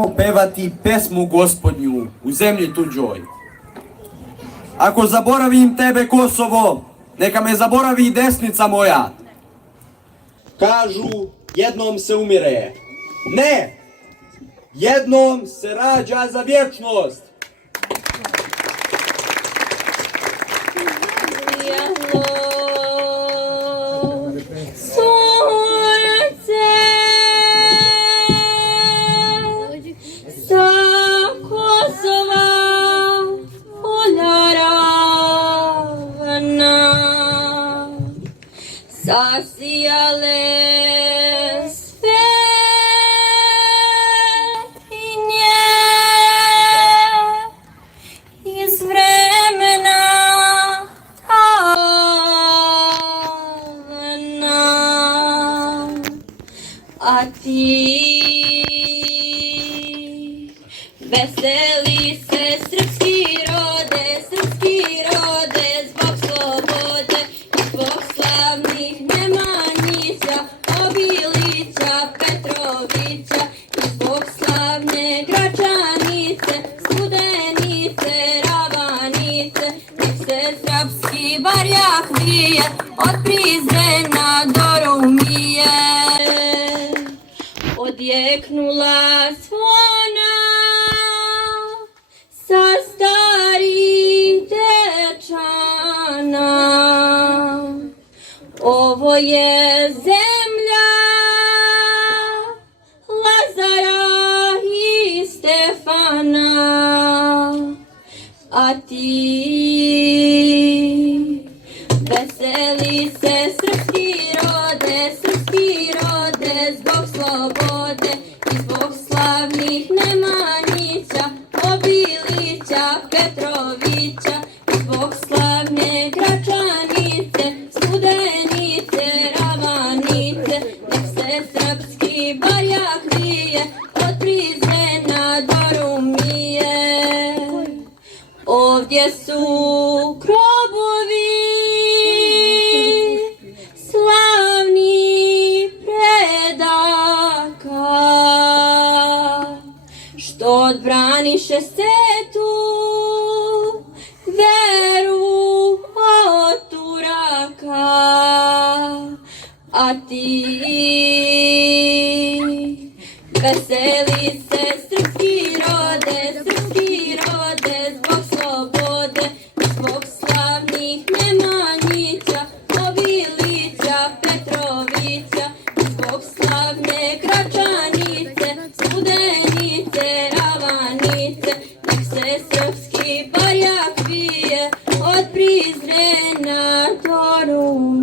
ćemo pevati pesmu gospodnju u zemlji tuđoj. Ako zaboravim tebe, Kosovo, neka me zaboravi i desnica moja. Kažu, jednom se umire. Ne! Jednom se rađa za vječnost. Zasijale sve inje iz vremena davna, a ti veseli se srpski rode, zbog slobode i zbog slavnih Nemanjića, Obilića, Petrovića i zbog slavne Gračanice, Studenice, Ravanice. Nek se srpski barjak vije od Prizrena do Rumije. Odjeknula zvona sa starih dečana, ovo je zemlja Lazara i Stefana, a ti veseli se srpski rode, zbog slobode i zbog slavnih Nemanjića, Obilića, Petrovića i zbog slavne Gračanice, Studenice, Ravanice. Nek se srpski barjak vije od Prizrena do Rumije. Ovdje su grobovi slavni predaka, što odbraniše svetu veru od Turaka, a ti veseli se srpski rode, zbog slobode i zbog slavnih Nemanjića, Obilića, Petrovića i zbog slavne Gračanice, Studenice, Ravanice. Nek se srpski barjak vije od Prizrena do Rumije.